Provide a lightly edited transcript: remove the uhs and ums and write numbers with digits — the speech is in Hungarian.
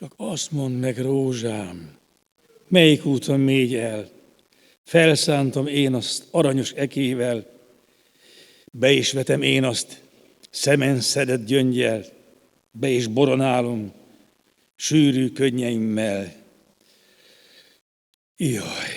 Csak azt mondd meg, rózsám, melyik úton mégy el. Felszántam én azt aranyos ekével, be is vetem én azt szemen szedett gyöngyel, be is boronálom sűrű könnyeimmel. Jaj,